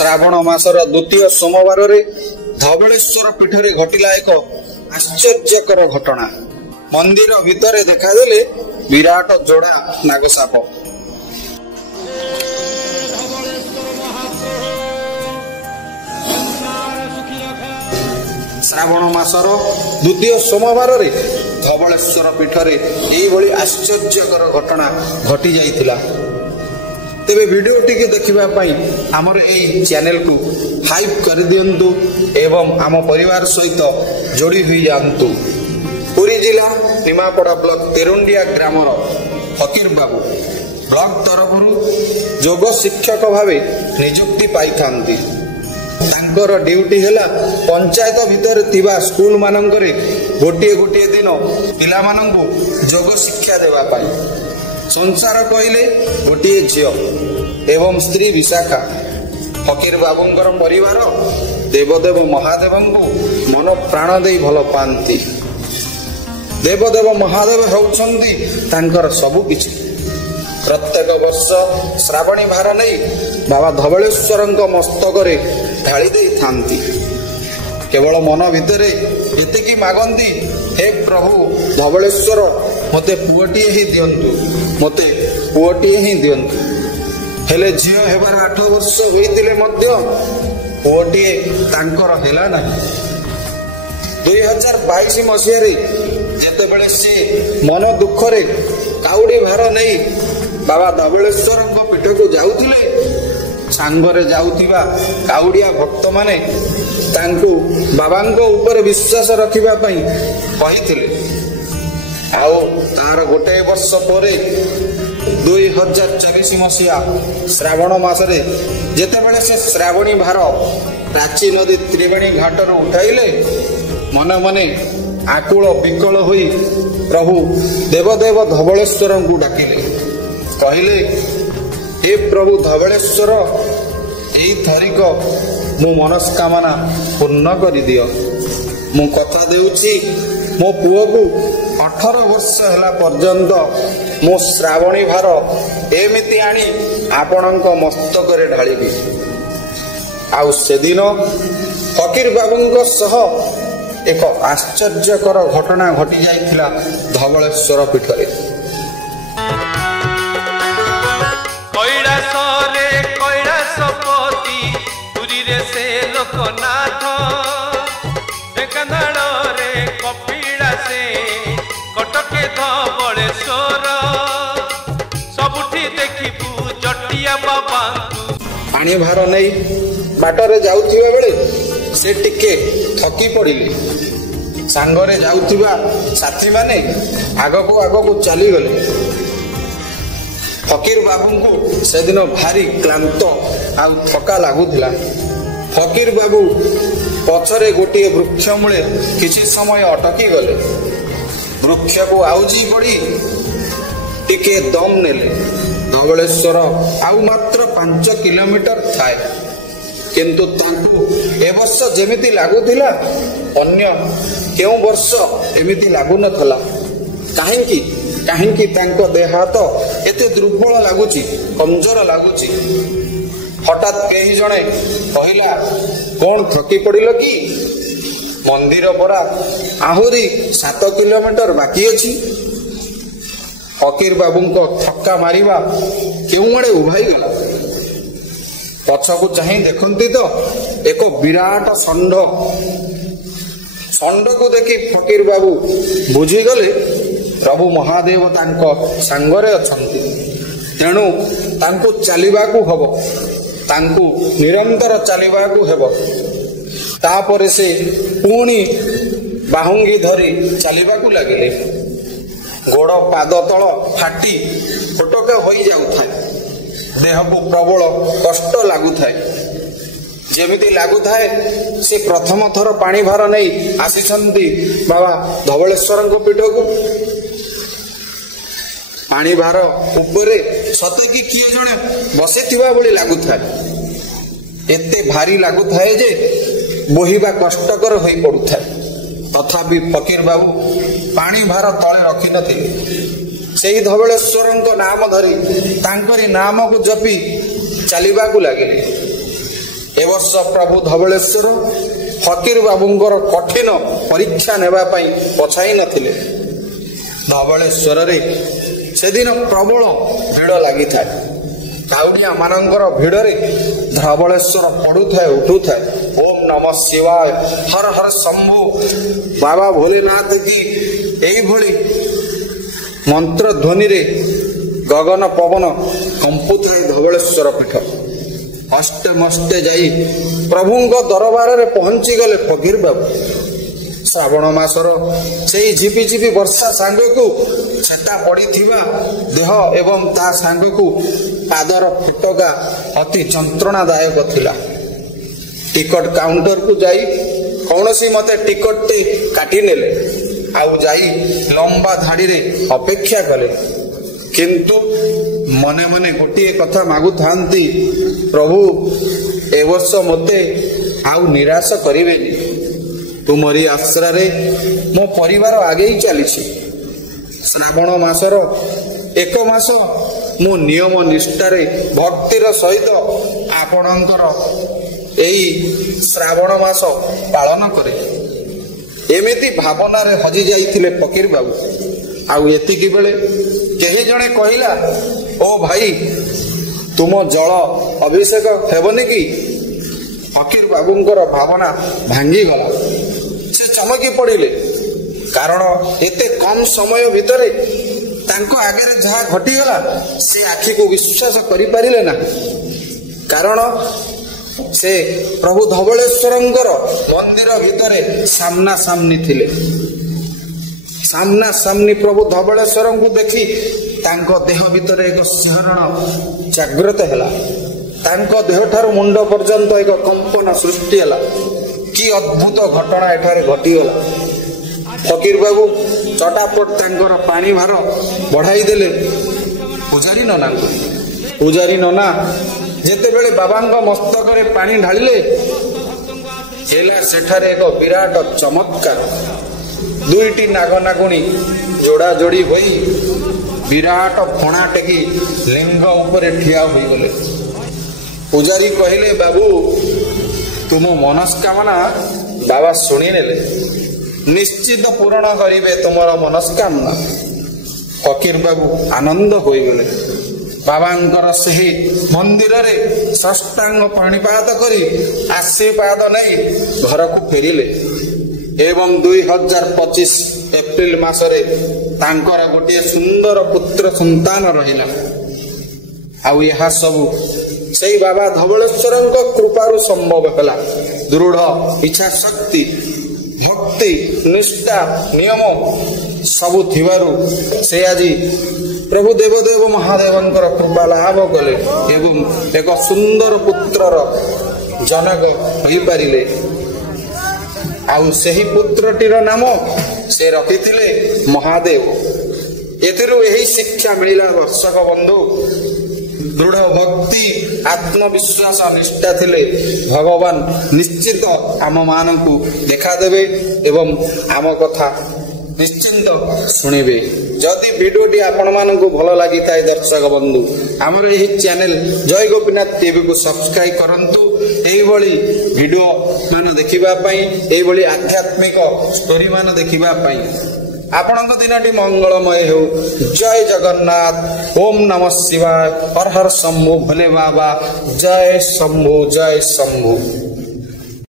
श्रावण मासर द्वितीय सोमवार धवलेश्वर पीठरे घटिला एक आश्चर्यकर घटना। मंदिर भितर देखादेले विराट जोड़ा नागसाप। श्रावण मासर द्वितीय सोमवार धवलेश्वर पीठरे यही आश्चर्यकर घटना घटी जाइथिला। तेबे वीडियो टिके देखिबा पई हमर एई चैनल को हाइप कर दियंतु एवं आम परिवार सहित जोड़ी हुई जांतु। पुरी जिला निमापड़ा ब्लॉक तेरुंडिया ग्रामर फकीर बाबू ब्लॉक तरफ योग शिक्षक भावे नियुक्ति पाई थांती। तांकर ड्यूटी हैला पंचायत भितर थिबा स्कूल मानंकरे गोटिए गोटिए दिन पिला मानंकु योग शिक्षा देवा पाई। संसार कहले गोटिए झियो एवं स्त्री विशाखा। फकीर बाबूंकर परिवार देवदेव महादेव को मन प्राण दे भल पाती। देवदेव महादेव होउछंती तांकर सबु किछि। प्रत्येक वर्ष श्रावणी भार नहीं बाबा धवलेश्वर मस्तक ढाली दे थांती। केवल मन भितर एतिकी मागंती, हे प्रभु धवलेश्वर मते पुअटीए ही दियंतु, मते पुअटीए ही दियंतु। हेले झियो हेबार 8 वर्ष होइतिले मध्य पुअटीए तांकर हेला नाही। 2022 मसीह जेतेबेले से मन दुख रे काउडी भार नहीं बाबा धवलेश्वर पीठ को जाउथिले, सांगरे जाउथिबा काउडिया भक्त माने तांको बाबांको ऊपर विश्वास रखिबा पई कहिथिले। आओ तार गोटे वर्ष परे 2024 मसीहा श्रावण मासरे जेतेबेले से श्रावणी भार प्राची नदी त्रिवेणी घाटर उठाइले, मन मने आकुल विकल होई प्रभु देवदेव धवलेश्वर को डाकिले। कहले, हे प्रभु धवलेश्वर एई थरिक मो मनस्कामना पूर्ण करि दियो। मु कथा देउछि मो पुओ को 18 वर्ष हैला पर्यंत मो श्रावणी भार एमिति आनी आपणक मस्तक रे ढालिबी। आउ से दिन फकीर बाबूंक सह एक आश्चर्यकर घटना घटी जाइथिला धवलेश्वर पीठरे। कैलासपति पुरी रे से लोकनाथ ढेंकानाल रे कपिला से कटके धवलेश्वर सबुठी देखिबू जटिया बाबा। पानी भार नहीं बाटरे जाउथिबा बेले से टिके थकी पड़िले। सांगरे जाउथिबा साथी माने आगको चली गले। फकीर बाबू को से दिन भारी क्लांत आउ थका लगुला। फकीर बाबू पछरे गोटे वृक्ष मूले किसी समय अटकी गले। वृक्ष को आउजी पड़ी टिके दम नेले। धवलेश्वर आउ मात्र 5 किलोमीटर थाए, किंतु तांकु ए वर्ष जेमिति लागुथिला अन्य केउ वर्ष एमिति लागु नथला। काहेकि तांको देह हाथ एते दुर्बल लागुची, कमजोर लागुची। हठात केही जणे कहिला, कोन थकी पड़िलो कि? मंदिर परा आहुरी 7 किलोमीटर बाकी अछि। फकीर बाबूंको थक्का मारिबा केउ आड़े उभाई गला। पछकु चाहि देखंती तो एक विराट षंढ को देखि फकीर बाबू बुझी गले प्रभु महादेव तांको सांगरे अछंती। तेणु तांको चलिबाकू हबो, तांको निरंतर चलिबाकू हेबो। तापरे से पुणी बाहुंगी धरी चलिबाकू लागिले। गोड़ पाद तल फाटी फोटका होई जाउथाय। देह को प्रबल कष्ट लागुथाय। जेमिति लागुथाय से प्रथम थर पानी भार नहीं आसीछंती बाबा धवलेश्वर को पीठ को। पानी भार उपरे सते कि किए जणे बसिथिबा भली लागुथाय। एते भारी लागुथाय जे बोहिबा कष्टकर होई पडुथाय। तथापि फकीर बाबू पानी भार तळे रखि नथिले। सेही धवलेश्वर नाम धरी तांकरी नाम को जपी चलिबा को लागिले। ବର୍ଷ ପ୍ରଭୁ ଧବଳେଶ୍ୱର ଫକୀର ବାବୁଙ୍କର କଠିନ ପରୀକ୍ଷା ନେବା ପାଇଁ ପଛାଇ ନଥିଲେ। ଧବଳେଶ୍ୱରରେ ସେଦିନ ପ୍ରବଳ ଭିଡ଼ ଲାଗିଥାଏ। କାଉଡ଼ିଆ ମାନଙ୍କର ଭିଡ଼ରେ ଧବଳେଶ୍ୱର ପଡୁଥାଏ ଉଠୁଥାଏ। ଓମ୍ ନମ ଶିବାୟ, ହର ହର ଶମ୍ଭୁ, ବାବା ଭୋଲେନାଥ କି ଏଇଭଳି ମନ୍ତ୍ର ଧ୍ୱନିରେ ଗଗନ ପବନ କମ୍ପୁଥାଏ ଧବଳେଶ୍ୱର ପୀଠ। ଅଷ୍ଟେ ମଷ୍ଟେ ଯାଇ ପ୍ରଭୁଙ୍କ ଦରବାରରେ ପହଞ୍ଚିଗଲେ ଫକୀର ବାବୁ। ଶ୍ରାବଣ ମାସର ସେଇ ଝିପିଝିପି ବର୍ଷା ସାଙ୍ଗକୁ ଛେତା ପଡ଼ିଥିବା ଦେହ ଏବଂ ତା ସାଙ୍ଗକୁ ପାଦର ଫୁଟକା ଅତି ଯନ୍ତ୍ରଣାଦାୟକ ଥିଲା। ଟିକଟ କାଉଣ୍ଟରକୁ ଯାଇ କୌଣସି ମତେ ଟିକଟଟେ କାଟିନେଲେ, ଆଉ ଯାଇ ଲମ୍ବା ଧାଡ଼ିରେ ଅପେକ୍ଷା କଲେ। କିନ୍ତୁ ମନେ ମନେ ଗୋଟିଏ କଥା ମାଗୁଥାନ୍ତି, ପ୍ରଭୁ ଏ ବର୍ଷ ମୋତେ ଆଉ ନିରାଶ କରିବେନି। ତୁମରି ଆଶ୍ରାରେ ମୋ ପରିବାର ଆଗେଇ ଚାଲିଛି। ଶ୍ରାବଣ ମାସର 1 ମାସ ମୁଁ ନିୟମ ନିଷ୍ଠାରେ ଭକ୍ତିର ସହିତ ଆପଣଙ୍କର ଏଇ ଶ୍ରାବଣ ମାସ ପାଳନ କରେ। ଏମିତି ଭାବନାରେ ହଜି ଯାଇଥିଲେ ଫକୀର ବାବୁ। ଆଉ ଏତିକି ବେଳେ କେହି ଜଣେ କହିଲା, ଓ ଭାଇ ତୁମ ଜଳ ଅଭିଷେକ ହେବନି କି? ଫକୀର ବାବୁଙ୍କର ଭାବନା ଭାଙ୍ଗିଗଲା। ସେ ଚମକି ପଡ଼ିଲେ, କାରଣ ଏତେ କମ୍ ସମୟ ଭିତରେ ତାଙ୍କ ଆଗରେ ଯାହା ଘଟିଗଲା ସେ ଆଖିକୁ ବିଶ୍ୱାସ କରିପାରିଲେ ନା। କାରଣ ସେ ପ୍ରଭୁ ଧବଳେଶ୍ୱରଙ୍କର ମନ୍ଦିର ଭିତରେ ସାମ୍ନା ସାମ୍ନି ଥିଲେ। ସାମ୍ନା ସାମ୍ନି ପ୍ରଭୁ ଧବଳେଶ୍ୱରଙ୍କୁ ଦେଖି ତାଙ୍କ ଦେହ ଭିତରେ ଏକ ଶିହରଣ ଜାଗ୍ରତ ହେଲା। ତାଙ୍କ ଦେହଠାରୁ ମୁଣ୍ଡ ପର୍ଯ୍ୟନ୍ତ ଏକ କମ୍ପନ ସୃଷ୍ଟି ହେଲା। କି ଅଦ୍ଭୁତ ଘଟଣା ଏଠାରେ ଘଟିଗଲା। ଫକୀର ବାବୁ ଚଟାପଟ ତାଙ୍କର ପାଣି ଭାର ବଢ଼ାଇ ଦେଲେ ପୂଜାରୀ ନନାଙ୍କୁ। ପୂଜାରୀ ନନା ଯେତେବେଳେ ବାବାଙ୍କ ମସ୍ତକରେ ପାଣି ଢାଳିଲେ, ହେଲା ସେଠାରେ ଏକ ବିରାଟ ଚମତ୍କାର। 2ଟି ନାଗନାଗୁଣୀ ଯୋଡ଼ା ଯୋଡ଼ି ହୋଇ ବିରାଟ ଫଣା ଟେକି ଲିଙ୍ଗ ଉପରେ ଠିଆ ହୋଇଗଲେ। ପୂଜାରୀ କହିଲେ, ବାବୁ ତୁମ ମନସ୍କାମନା ବାବା ଶୁଣିନେଲେ, ନିଶ୍ଚିତ ପୂରଣ କରିବେ ତୁମର ମନସ୍କାମନା। ଫକୀର ବାବୁ ଆନନ୍ଦ ହୋଇଗଲେ। ବାବାଙ୍କର ସେହି ମନ୍ଦିରରେ ଷଷ୍ଟାଙ୍ଗ ପାଣିପାତ କରି ଆଶୀର୍ବାଦ ନେଇ ଘରକୁ ଫେରିଲେ। ଏବଂ 2025 ଏପ୍ରିଲ ମାସରେ ତାଙ୍କର ଗୋଟିଏ ସୁନ୍ଦର ପୁତ୍ର ସନ୍ତାନ ରହିଲା। ଆଉ ଏହା ସବୁ ସେଇ ବାବା ଧବଳେଶ୍ୱରଙ୍କ କୃପାରୁ ସମ୍ଭବ ହେଲା। ଦୃଢ଼ ଇଚ୍ଛା ଶକ୍ତି, ଭକ୍ତି, ନିଷ୍ଠା, ନିୟମ ସବୁ ଥିବାରୁ ସେ ଆଜି ପ୍ରଭୁ ଦେବଦେବ ମହାଦେବଙ୍କର କୃପା ଲାଭ କଲେ ଏବଂ ଏକ ସୁନ୍ଦର ପୁତ୍ରର ଜନକ ହୋଇପାରିଲେ। ଆଉ ସେହି ପୁତ୍ରଟିର ନାମ ସେ ରଖିଥିଲେ ମହାଦେବ। ଏଥିରୁ ଏହି ଶିକ୍ଷା ମିଳିଲା ଦର୍ଶକ ବନ୍ଧୁ, ଦୃଢ଼ ଭକ୍ତି, ଆତ୍ମବିଶ୍ୱାସ, ନିଷ୍ଠା ଥିଲେ ଭଗବାନ ନିଶ୍ଚିତ ଆମମାନଙ୍କୁ ଦେଖାଦେବେ ଏବଂ ଆମ କଥା ନିଶ୍ଚିନ୍ତ ଶୁଣିବେ। ଯଦି ଭିଡ଼ିଓଟି ଆପଣମାନଙ୍କୁ ଭଲ ଲାଗିଥାଏ ଦର୍ଶକ ବନ୍ଧୁ, ଆମର ଏହି ଚ୍ୟାନେଲ ଜୟ ଗୋପୀନାଥ ଟିଭିକୁ ସବସ୍କ୍ରାଇବ କରନ୍ତୁ। ଏଇଭଳି ଭିଡ଼ିଓ ମାନ ଦେଖିବା ପାଇଁ, ଏଇଭଳି ଆଧ୍ୟାତ୍ମିକ ଷ୍ଟୋରି ମାନ ଦେଖିବା ପାଇଁ। ଆପଣଙ୍କ ଦିନଟି ମଙ୍ଗଳମୟ ହେଉ। ଜୟ ଜଗନ୍ନାଥ। ଓମ୍ ନମ ଶିବାୟ, ହର ହର ଶମ୍ଭୁ, ଭୋଲେ ବାବା। ଜୟ ଶମ୍ଭୁ, ଜୟ ଶମ୍ଭୁ।